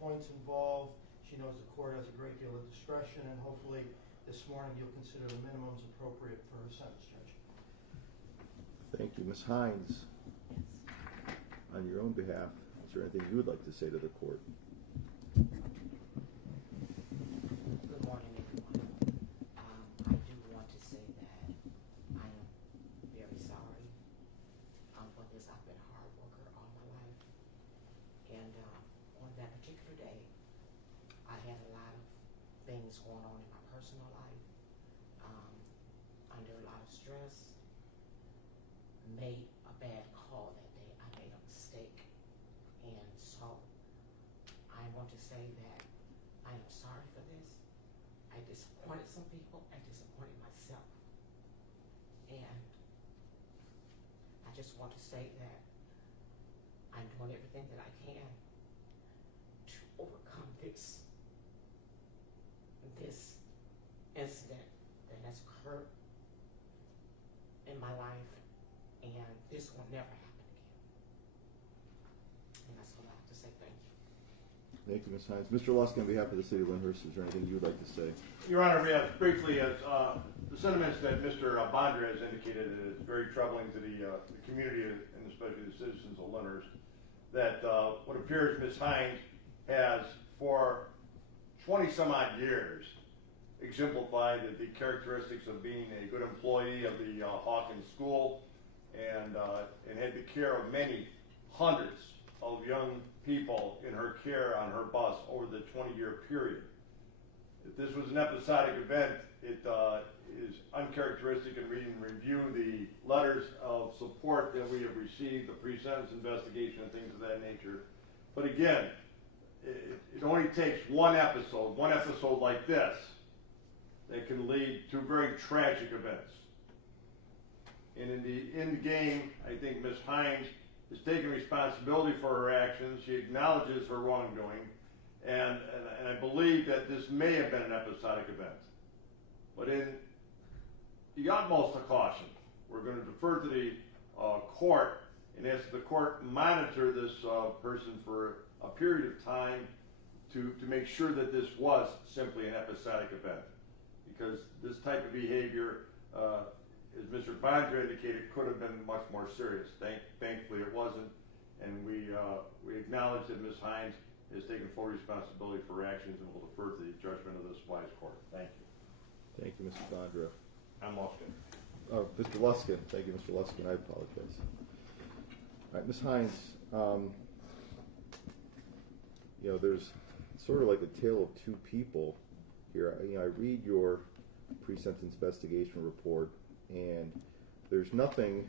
points involved. She knows the court has a great deal of discretion, and hopefully this morning you'll consider the minimums appropriate for her sentence, Judge. Thank you. Ms. Hines, on your own behalf, is there anything you would like to say to the court? Good morning, everyone. I do want to say that I am very sorry for this. I've been a hard worker all my life. And on that particular day, I had a lot of things going on in my personal life, under a lot of stress, made a bad call that day. I made a mistake. And so I want to say that I am sorry for this. I disappointed some people. I disappointed myself. And I just want to say that I'm doing everything that I can to overcome this incident that has occurred in my life, and this will never happen again. And that's all I have to say. Thank you. Thank you, Ms. Hines. Mr. Luskin, on behalf of the City of Lyndhurst, is there anything you would like to say? Your Honor, yes, briefly, as the sentiments that Mr. Bondra has indicated, it is very troubling to the community and especially the citizens of Lyndhurst that what appears Ms. Hines has for 20 some odd years exemplified the characteristics of being a good employee of the Hawkins School and had the care of many hundreds of young people in her care on her bus over the 20-year period. If this was an episodic event, it is uncharacteristic in reading and review the letters of support that we have received, the pre-sentence investigation and things of that nature. But again, it only takes one episode like this, that can lead to very tragic events. And in the end game, I think Ms. Hines has taken responsibility for her actions. She acknowledges her wrongdoing, and I believe that this may have been an episodic event. But in the utmost of caution, we're going to defer to the court and ask the court monitor this person for a period of time to make sure that this was simply an episodic event. Because this type of behavior, as Mr. Bondra indicated, could have been much more serious. Thankfully it wasn't, and we acknowledge that Ms. Hines has taken full responsibility for her actions and will defer to the judgment of this wise court. Thank you. Thank you, Mr. Bondra. I'm Luskin. Mr. Luskin. Thank you, Mr. Luskin. I apologize. All right, Ms. Hines, there's sort of like a tale of two people here. I read your pre-sentence investigation report, and there's nothing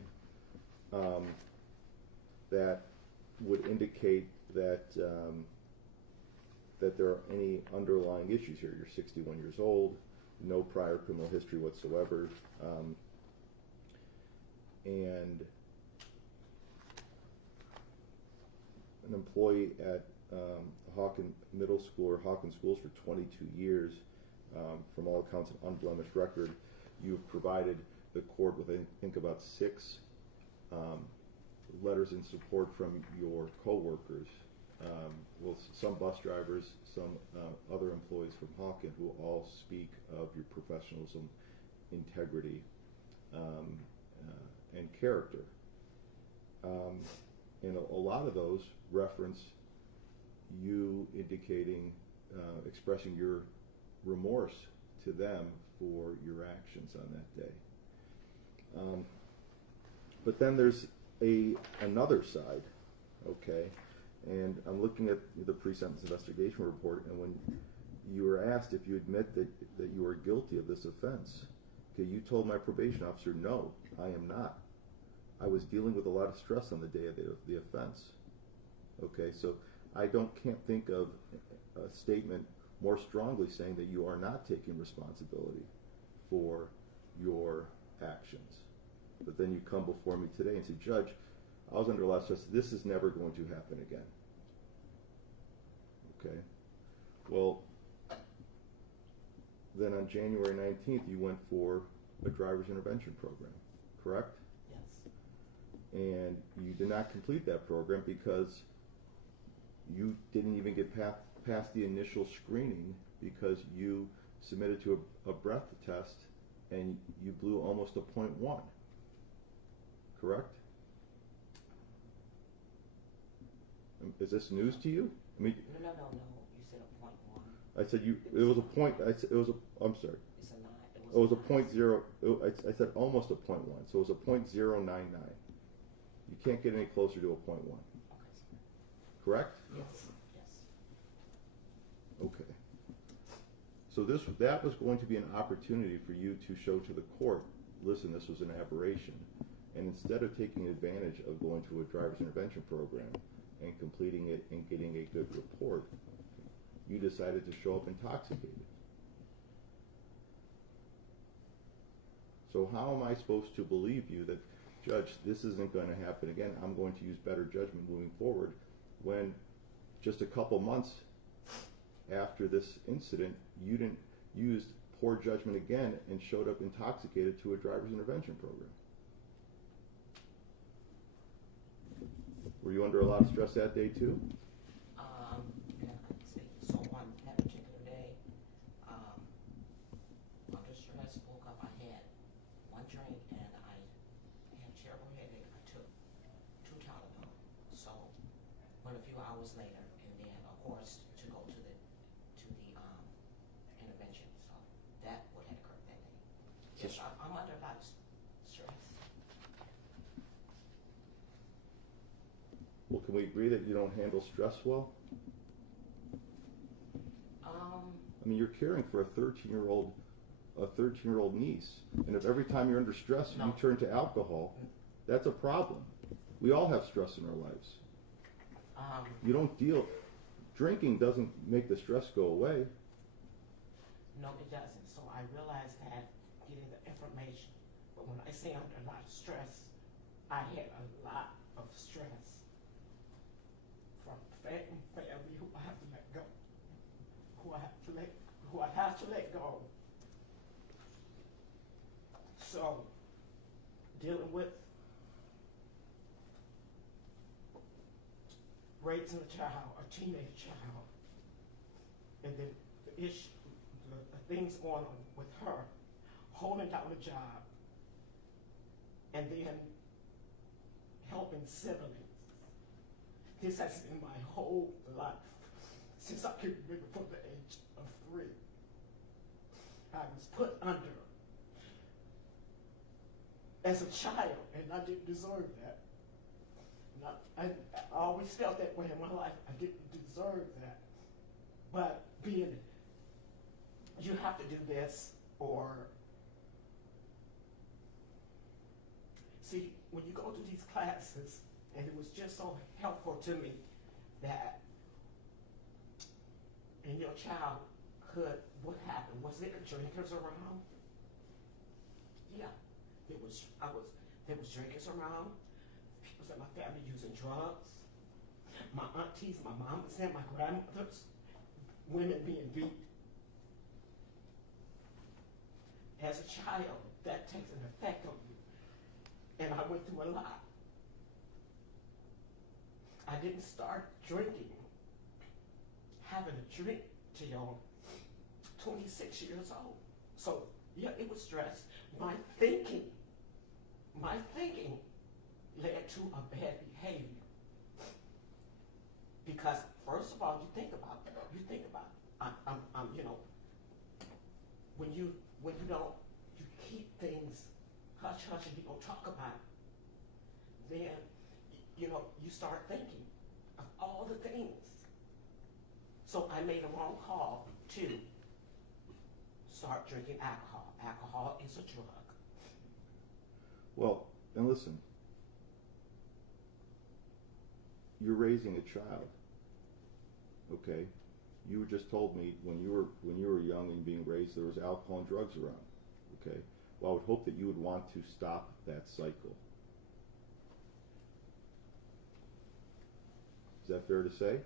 that would indicate that that there are any underlying issues here. You're 61 years old, no prior criminal history whatsoever, and an employee at Hawkins Middle School or Hawkins Schools for 22 years. From all accounts, an unblemished record. You've provided the court with, I think, about 6 letters in support from your co-workers, some bus drivers, some other employees from Hawkins, who all speak of your professionalism, integrity, and character. And a lot of those reference you indicating, expressing your remorse to them for your actions on that day. But then there's another side, okay? And I'm looking at the pre-sentence investigation report, and when you were asked if you admit that you were guilty of this offense, okay, you told my probation officer, no, I am not. I was dealing with a lot of stress on the day of the offense. Okay, so I can't think of a statement more strongly saying that you are not taking responsibility for your actions. But then you come before me today and say, Judge, I was under a lot of stress. This is never going to happen again. Okay. Well, then on January 19th, you went for a driver's intervention program, correct? Yes. And you did not complete that program because you didn't even get past the initial screening because you submitted to a breath test and you blew almost a .1. Correct? Is this news to you? I mean, No. You said a .1. I said it was a point. I'm sorry. It's a 9. It was a .0. I said almost a .1. So it was a .099. You can't get any closer to a .1. Okay. Correct? Yes. Okay. So that was going to be an opportunity for you to show to the court, listen, this was an aberration. And instead of taking advantage of going to a driver's intervention program and completing it and getting a good report, you decided to show up intoxicated. So how am I supposed to believe you that, Judge, this isn't going to happen again, I'm going to use better judgment moving forward, when just a couple months after this incident, you didn't use poor judgment again and showed up intoxicated to a driver's intervention program? Were you under a lot of stress that day too? Yeah, I can see. So on that particular day, under stress, woke up, I had one drink and I had a terrible headache. I took 2 Tylenol. So went a few hours later and then of course to go to the intervention. So that what had occurred that day. Yes, I'm under a lot of stress. Well, can we agree that you don't handle stress well? I mean, you're caring for a 13-year-old niece, and if every time you're under stress you turn to alcohol, that's a problem. We all have stress in our lives. You don't deal. Drinking doesn't make the stress go away. No, it doesn't. So I realized that getting the information, but when I say under a lot of stress, I had a lot of stress from family who I have to let go, who I have to let go. So dealing with raising a child, a teenage child, and then the issue, the things going on with her, holding down a job, and then helping siblings. This has been my whole life since I can remember, from the age of 3. I was put under as a child, and I didn't deserve that. I always felt that way in my life. I didn't deserve that. But being, you have to do this, or see, when you go to these classes, and it was just so helpful to me that in your childhood, what happened? Was there drinkers around? Yeah, there was drinkers around. People in my family using drugs. My aunties, my mamas and my grandmothers, women being beat. As a child, that takes an effect on you. And I went through a lot. I didn't start drinking, having a drink till 26 years old. So yeah, it was stress. My thinking led to a bad behavior. Because first of all, you think about, when you don't, you keep things hush hush and you don't talk about it, then you start thinking of all the things. So I made a wrong call to start drinking alcohol. Alcohol is a drug. Well, and listen, you're raising a child, okay? You just told me when you were young and being raised, there was alcohol and drugs around, okay? Well, I would hope that you would want to stop that cycle. Is that fair to say?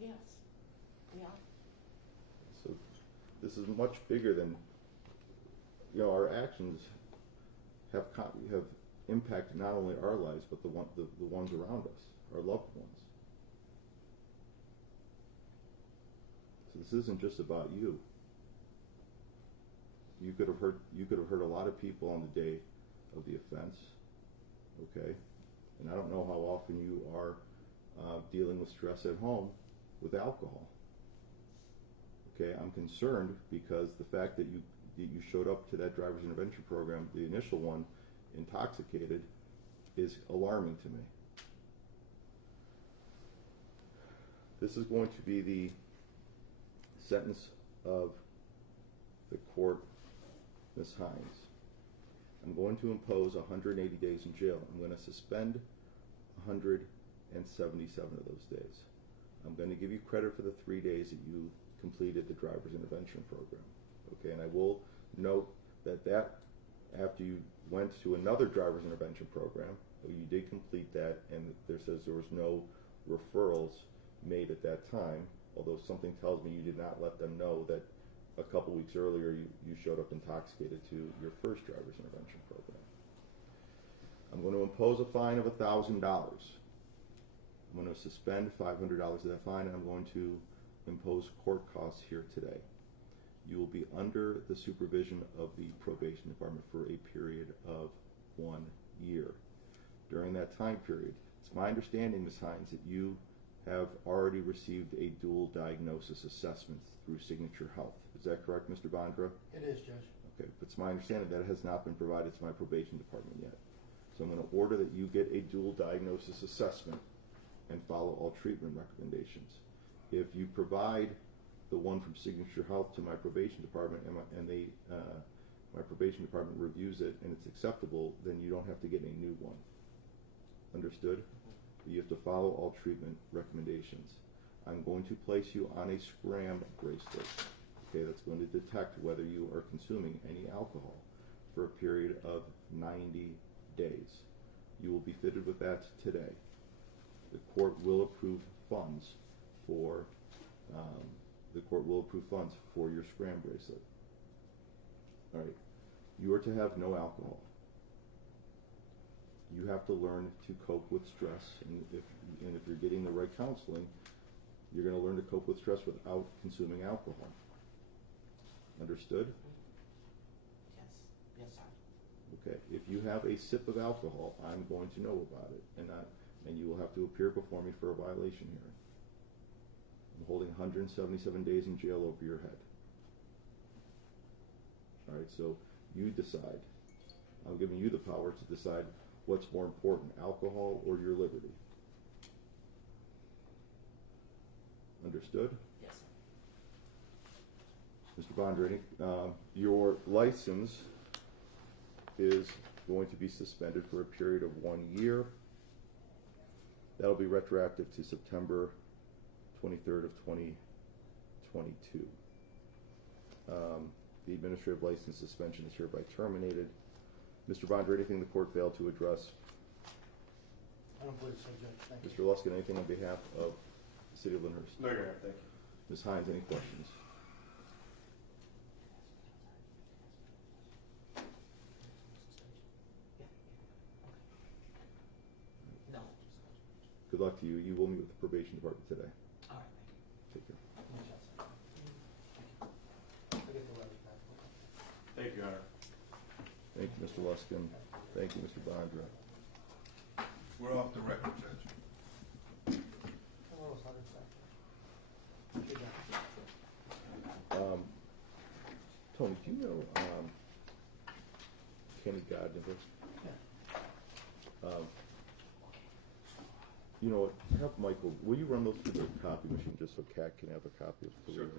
Yes. Yeah. So this is much bigger than, our actions have impacted not only our lives, but the ones around us, our loved ones. this isn't just about you. You could have hurt a lot of people on the day of the offense, okay? And I don't know how often you are dealing with stress at home with alcohol. Okay, I'm concerned because the fact that you showed up to that driver's intervention program, the initial one, intoxicated, is alarming to me. This is going to be the sentence of the court, Ms. Hines. I'm going to impose 180 days in jail. I'm going to suspend 177 of those days. I'm going to give you credit for the 3 days that you completed the driver's intervention program. Okay, and I will note that after you went to another driver's intervention program, you did complete that, and there says there was no referrals made at that time, although something tells me you did not let them know that a couple weeks earlier you showed up intoxicated to your first driver's intervention program. I'm going to impose a fine of $1,000. I'm going to suspend $500 of that fine, and I'm going to impose court costs here today. You will be under the supervision of the probation department for a period of 1 year. During that time period, it's my understanding, Ms. Hines, that you have already received a dual diagnosis assessment through Signature Health. Is that correct, Mr. Bondra? It is, Judge. Okay, but it's my understanding that it has not been provided to my probation department yet. So I'm going to order that you get a dual diagnosis assessment and follow all treatment recommendations. If you provide the one from Signature Health to my probation department and my probation department reviews it and it's acceptable, then you don't have to get a new one. Understood? You have to follow all treatment recommendations. I'm going to place you on a scram bracelet, okay, that's going to detect whether you are consuming any alcohol for a period of 90 days. You will be fitted with that today. The court will approve funds for your scram bracelet. All right. You are to have no alcohol. You have to learn to cope with stress, and if you're getting the right counseling, you're going to learn to cope with stress without consuming alcohol. Understood? Yes, yes, sir. Okay. If you have a sip of alcohol, I'm going to know about it, and you will have to appear before me for a violation hearing. I'm holding 177 days in jail over your head. All right. So you decide. I'm giving you the power to decide what's more important, alcohol or your liberty. Understood? Yes, sir. Mr. Bondra, your license is going to be suspended for a period of 1 year. That'll be retroactive to September 23rd of 2022. The administrative license suspension is hereby terminated. Mr. Bondra, anything the court failed to address? I don't believe so, Judge. Thank you. Mr. Luskin, anything on behalf of the City of Lyndhurst? No, Your Honor, thank you. Ms. Hines, any questions? No. Good luck to you. You will meet with the probation department today. All right, thank you. Take care. Yes, sir. I'll get the letters back. Thank you, Your Honor. Thank you, Mr. Luskin. Thank you, Mr. Bondra. We're off the record, Judge. All those letters back. Okay, Judge. Tony, do you know Kenny Godniver? Yeah. You know what? Have Michael, will you run those through the copy machine just so Kat can have a copy of the Sure.